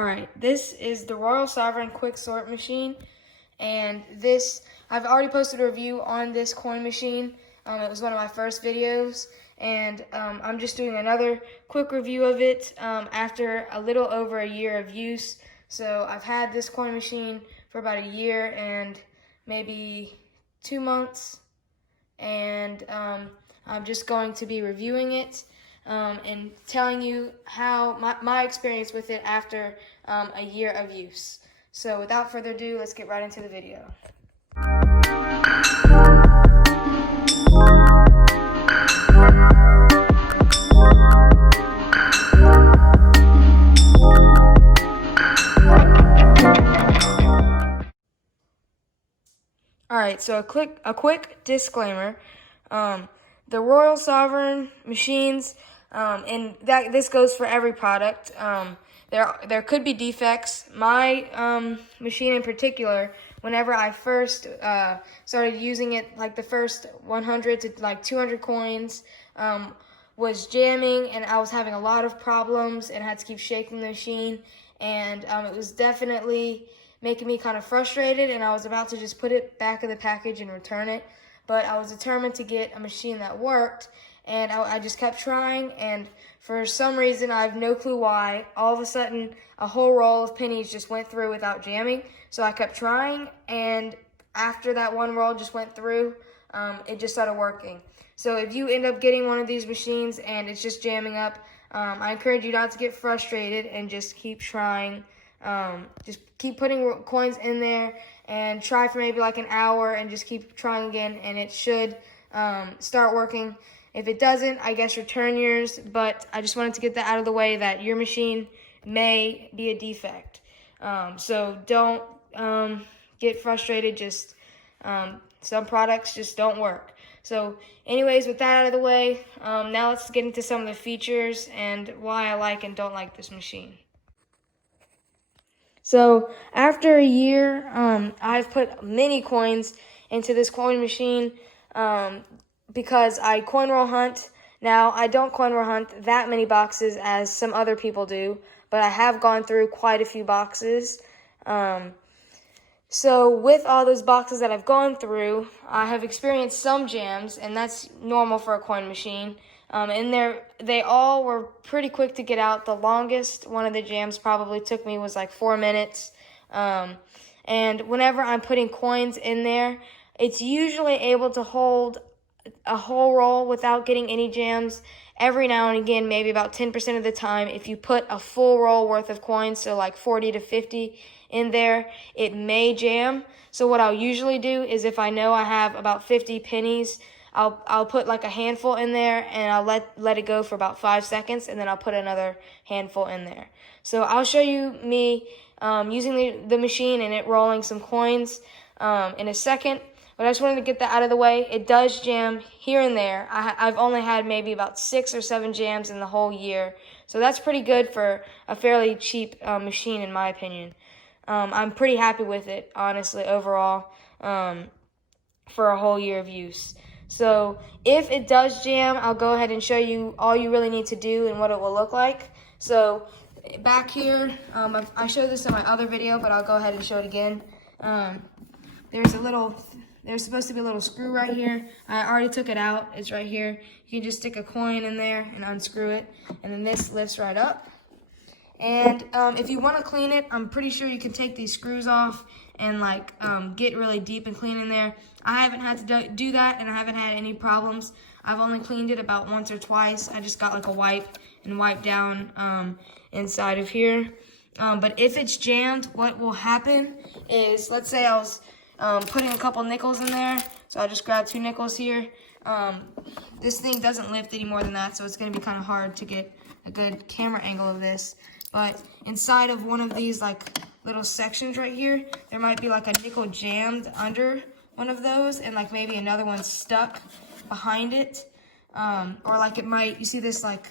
All right, this is the Royal Sovereign Quick Sort Machine, and this, I've already posted a review on this coin machine. It was one of my first videos, and I'm just doing another quick review of it after a little over a year of use. So I've had this coin machine for about a year and maybe 2 months, and I'm just going to be reviewing it and telling you how my experience with it after a year of use. So without further ado, let's get right into the video. All right, so a quick disclaimer. The Royal Sovereign machines, and this goes for every product. There could be defects. My machine in particular, whenever I first started using it, like the first 100 to like 200 coins, was jamming, and I was having a lot of problems and had to keep shaking the machine, and it was definitely making me kind of frustrated, and I was about to just put it back in the package and return it. But I was determined to get a machine that worked, and I just kept trying, and for some reason, I have no clue why, all of a sudden, a whole roll of pennies just went through without jamming. So I kept trying, and after that one roll just went through, it just started working. So if you end up getting one of these machines and it's just jamming up, I encourage you not to get frustrated and just keep trying. Just keep putting coins in there and try for maybe like an hour and just keep trying again, and it should start working. If it doesn't, I guess return yours, but I just wanted to get that out of the way that your machine may be a defect. So don't get frustrated, just some products just don't work. So anyways, with that out of the way, now let's get into some of the features and why I like and don't like this machine. So after a year, I've put many coins into this coin machine because I coin roll hunt. Now, I don't coin roll hunt that many boxes as some other people do, but I have gone through quite a few boxes. So with all those boxes that I've gone through, I have experienced some jams, and that's normal for a coin machine. And they all were pretty quick to get out. The longest one of the jams probably took me was like 4 minutes. And whenever I'm putting coins in there, it's usually able to hold a whole roll without getting any jams. Every now and again, maybe about 10% of the time, if you put a full roll worth of coins, so like 40 to 50 in there, it may jam. So what I'll usually do is if I know I have about 50 pennies, I'll put like a handful in there, and I'll let it go for about 5 seconds, and then I'll put another handful in there. So I'll show you me using the machine and it rolling some coins in a second. But I just wanted to get that out of the way. It does jam here and there. I've only had maybe about 6 or 7 jams in the whole year. So that's pretty good for a fairly cheap machine, in my opinion. I'm pretty happy with it, honestly, overall, for a whole year of use. So if it does jam, I'll go ahead and show you all you really need to do and what it will look like. So back here, I showed this in my other video, but I'll go ahead and show it again. There's supposed to be a little screw right here. I already took it out. It's right here. You can just stick a coin in there and unscrew it, and then this lifts right up. And if you want to clean it, I'm pretty sure you can take these screws off and like get really deep and clean in there. I haven't had to do that, and I haven't had any problems. I've only cleaned it about once or twice. I just got like a wipe and wiped down inside of here. But if it's jammed, what will happen is, let's say I was putting a couple nickels in there. So I just grabbed 2 nickels here. This thing doesn't lift any more than that, so it's going to be kind of hard to get a good camera angle of this. But inside of one of these like little sections right here, there might be like a nickel jammed under one of those, and like maybe another one stuck behind it. Or like it might, you see this like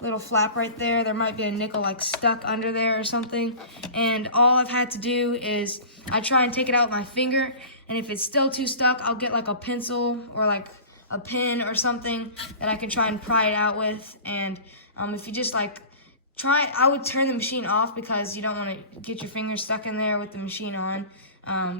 little flap right there, there might be a nickel like stuck under there or something. And all I've had to do is I try and take it out with my finger, and if it's still too stuck, I'll get like a pencil or like a pen or something that I can try and pry it out with. And if you just like I would turn the machine off because you don't want to get your fingers stuck in there with the machine on.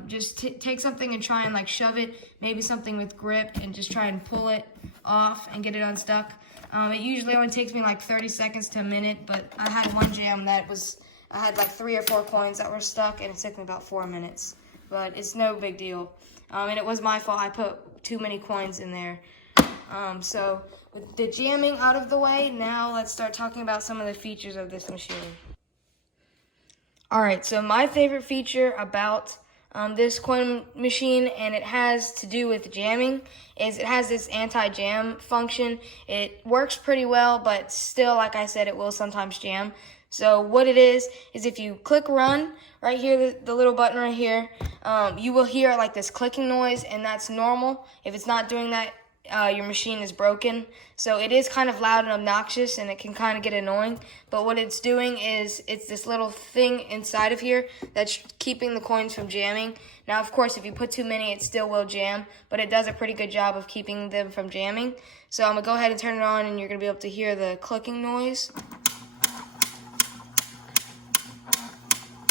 Just take something and try and like shove it, maybe something with grip, and just try and pull it off and get it unstuck. It usually only takes me like 30 seconds to a minute, but I had one jam I had like 3 or 4 coins that were stuck, and it took me about 4 minutes. But it's no big deal. And it was my fault. I put too many coins in there. So with the jamming out of the way, now let's start talking about some of the features of this machine. Alright, so my favorite feature about this coin machine, and it has to do with jamming, is it has this anti-jam function. It works pretty well, but still, like I said, it will sometimes jam. So what it is if you click run right here, the little button right here, you will hear like this clicking noise, and that's normal. If it's not doing that, your machine is broken. So it is kind of loud and obnoxious, and it can kind of get annoying. But what it's doing is it's this little thing inside of here that's keeping the coins from jamming. Now, of course, if you put too many, it still will jam, but it does a pretty good job of keeping them from jamming. So I'm going to go ahead and turn it on, and you're going to be able to hear the clicking noise.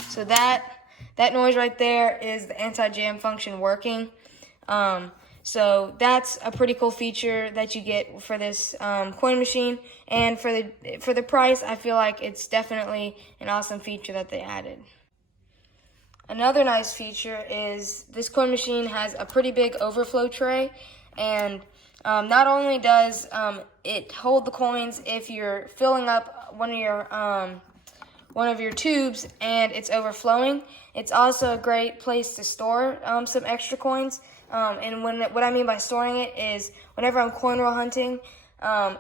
So that noise right there is the anti-jam function working. So that's a pretty cool feature that you get for this coin machine, and for the price, I feel like it's definitely an awesome feature that they added. Another nice feature is this coin machine has a pretty big overflow tray, and not only does it hold the coins if you're filling up one of your tubes and it's overflowing, it's also a great place to store some extra coins. And what I mean by storing it is whenever I'm coin roll hunting,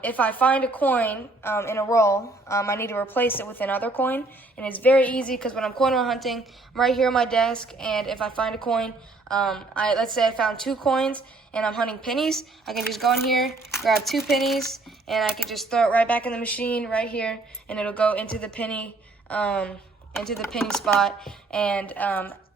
if I find a coin in a roll, I need to replace it with another coin. And it's very easy because when I'm coin roll hunting, I'm right here on my desk, and if I find a coin, let's say I found 2 coins and I'm hunting pennies, I can just go in here, grab 2 pennies, and I can just throw it right back in the machine right here, and it'll go into the penny spot, and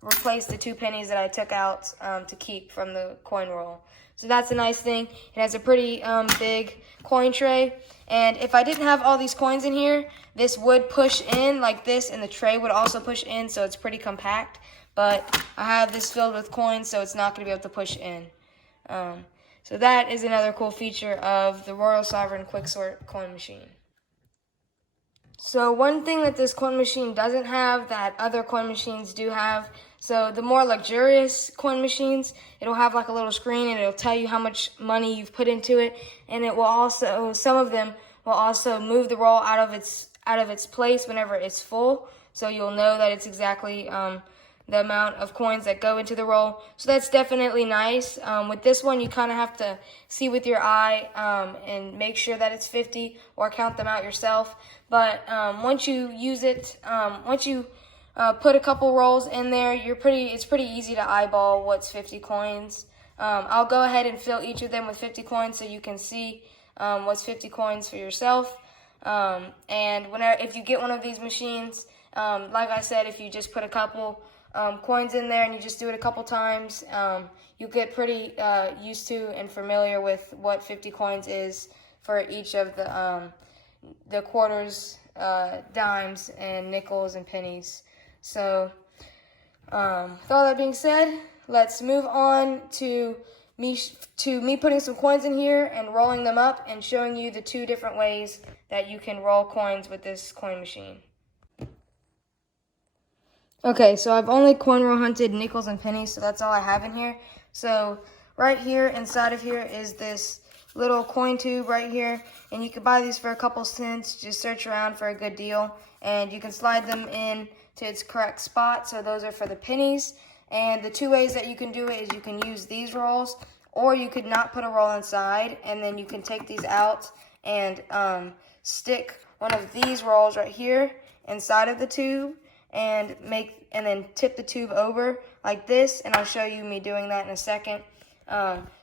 replace the 2 pennies that I took out to keep from the coin roll. So that's a nice thing. It has a pretty big coin tray, and if I didn't have all these coins in here, this would push in like this, and the tray would also push in, so it's pretty compact. But I have this filled with coins, so it's not going to be able to push in. So that is another cool feature of the Royal Sovereign Quicksort coin machine. So one thing that this coin machine doesn't have that other coin machines do have, so the more luxurious coin machines, it'll have like a little screen, and it'll tell you how much money you've put into it, and it will also, some of them will also move the roll out of its place whenever it's full, so you'll know that it's exactly the amount of coins that go into the roll. So that's definitely nice. With this one, you kind of have to see with your eye and make sure that it's 50, or count them out yourself. But once you use it, once you put a couple rolls in there, it's pretty easy to eyeball what's 50 coins. I'll go ahead and fill each of them with 50 coins so you can see what's 50 coins for yourself. And if you get one of these machines, like I said, if you just put a couple coins in there and you just do it a couple times, you get pretty used to and familiar with what 50 coins is for each of the quarters, dimes, and nickels and pennies. So with all that being said, let's move on to me putting some coins in here and rolling them up and showing you the 2 different ways that you can roll coins with this coin machine. Okay, so I've only coin roll hunted nickels and pennies, so that's all I have in here. So right here, inside of here, is this little coin tube right here, and you can buy these for a couple cents. Just search around for a good deal, and you can slide them in to its correct spot. So those are for the pennies, and the 2 ways that you can do it is you can use these rolls, or you could not put a roll inside, and then you can take these out and stick one of these rolls right here inside of the tube, and then tip the tube over like this, and I'll show you me doing that in a second.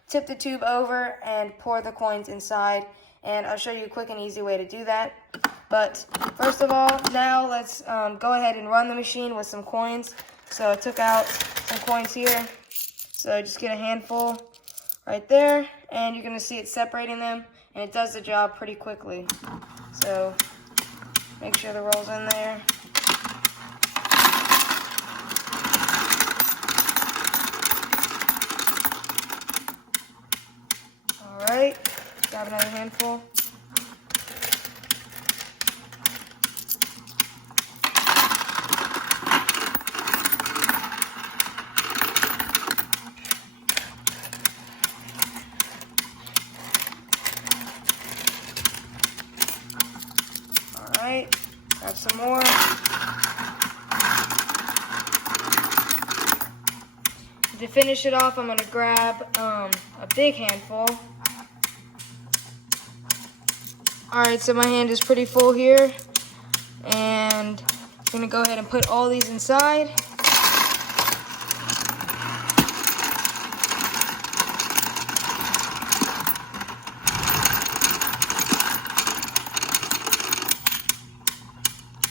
Tip the tube over and pour the coins inside, and I'll show you a quick and easy way to do that. But first of all, now let's go ahead and run the machine with some coins. So I took out some coins here, so just get a handful right there, and you're going to see it separating them, and it does the job pretty quickly. So Make sure the roll's in there. All right, grab another handful. Alright, grab some more. To finish it off, I'm going to grab a big handful. Alright, so my hand is pretty full here. And I'm going to go ahead and put all these inside.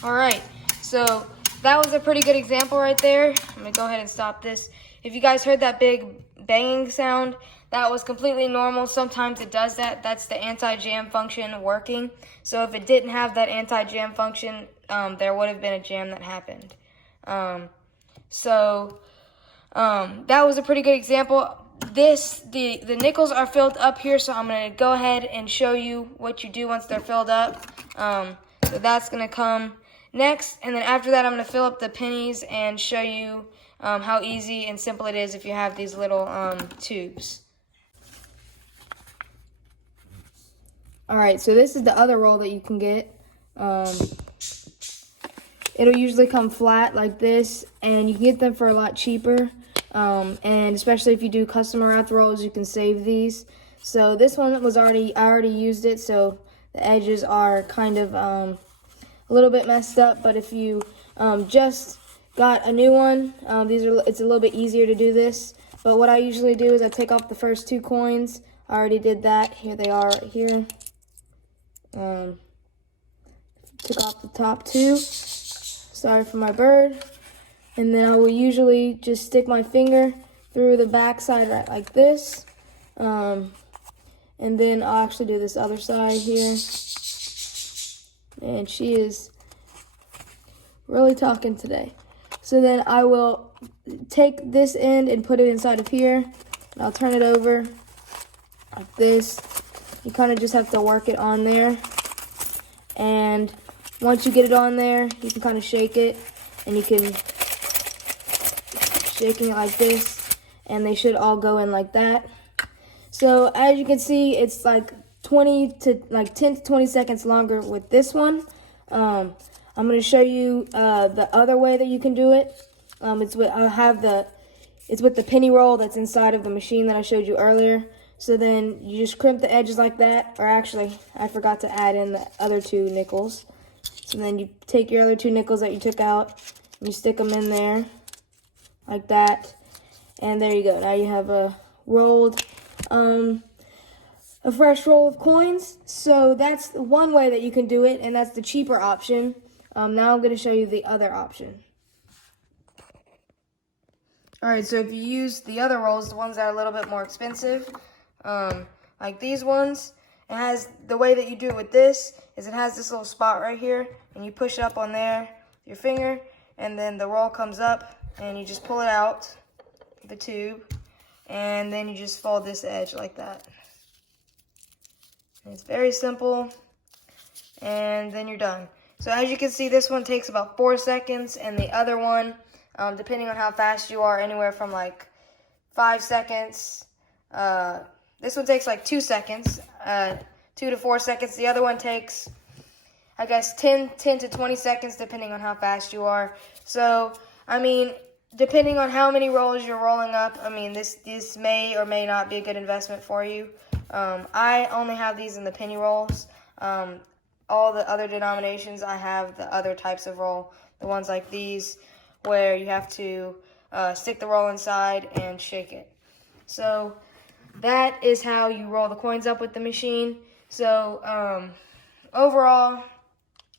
Alright, so that was a pretty good example right there. I'm going to go ahead and stop this. If you guys heard that big banging sound, that was completely normal. Sometimes it does that. That's the anti-jam function working. So if it didn't have that anti-jam function, there would have been a jam that happened. That was a pretty good example. The nickels are filled up here, so I'm going to go ahead and show you what you do once they're filled up. So that's going to come next, and then after that I'm going to fill up the pennies and show you how easy and simple it is if you have these little tubes. Alright, so this is the other roll that you can get. It'll usually come flat like this, and you can get them for a lot cheaper. And especially if you do custom wrapped rolls, you can save these. So this one I already used it, so the edges are kind of a little bit messed up. But if you just got a new one, it's a little bit easier to do this. But what I usually do is I take off the first 2 coins. I already did that. Here they are right here. Took off the top 2. Sorry for my bird. And then I will usually just stick my finger through the back side right like this. And then I'll actually do this other side here. And she is really talking today. So then I will take this end and put it inside of here. And I'll turn it over like this. You kind of just have to work it on there. And once you get it on there, you can kind of shake it. And you can shaking it like this. And they should all go in like that. So as you can see, it's like 10 to 20 seconds longer with this one. I'm going to show you the other way that you can do it. It's with the penny roll that's inside of the machine that I showed you earlier. So then you just crimp the edges like that, or actually I forgot to add in the other 2 nickels. So then you take your other 2 nickels that you took out and you stick them in there like that. And there you go. Now you have a fresh roll of coins. So that's one way that you can do it, and that's the cheaper option. Now I'm going to show you the other option. Alright, so if you use the other rolls, the ones that are a little bit more expensive, like these ones, the way that you do it with this is it has this little spot right here, and you push it up on there with your finger, and then the roll comes up, and you just pull it out, the tube, and then you just fold this edge like that. And it's very simple, and then you're done. So as you can see, this one takes about 4 seconds, and the other one, depending on how fast you are, anywhere from like 5 seconds. This one takes like 2 seconds, 2 to 4 seconds. The other one takes, I guess, 10 to 20 seconds, depending on how fast you are. So, I mean, depending on how many rolls you're rolling up, I mean, this may or may not be a good investment for you. I only have these in the penny rolls. All the other denominations, I have the other types of roll, the ones like these, where you have to stick the roll inside and shake it. So that is how you roll the coins up with the machine. So overall,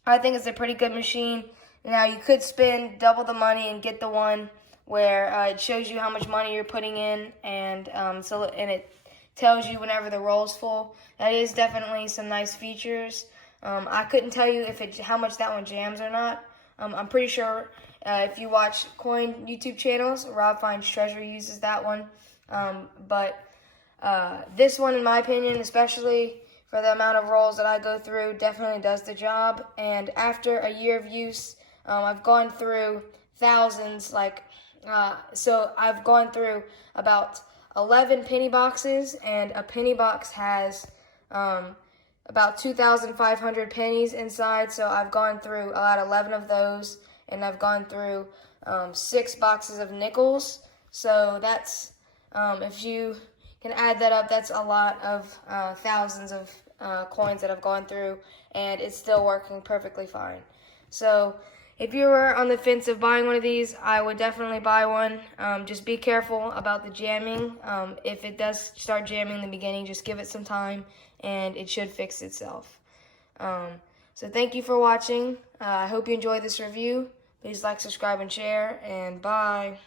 I think it's a pretty good machine. Now, you could spend double the money and get the one where it shows you how much money you're putting in, and it tells you whenever the roll's full. That is definitely some nice features. I couldn't tell you how much that one jams or not. I'm pretty sure if you watch coin YouTube channels, Rob Finds Treasure uses that one. But this one, in my opinion, especially for the amount of rolls that I go through, definitely does the job. And after a year of use, I've gone through thousands, so I've gone through about 11 penny boxes, and a penny box has about 2,500 pennies inside. So I've gone through about 11 of those, and I've gone through 6 boxes of nickels. So that's, if you can add that up, that's a lot of thousands of coins that I've gone through, and it's still working perfectly fine. So if you were on the fence of buying one of these, I would definitely buy one. Just be careful about the jamming. If it does start jamming in the beginning, just give it some time, and it should fix itself. So thank you for watching. I hope you enjoyed this review. Please like, subscribe, and share, and bye.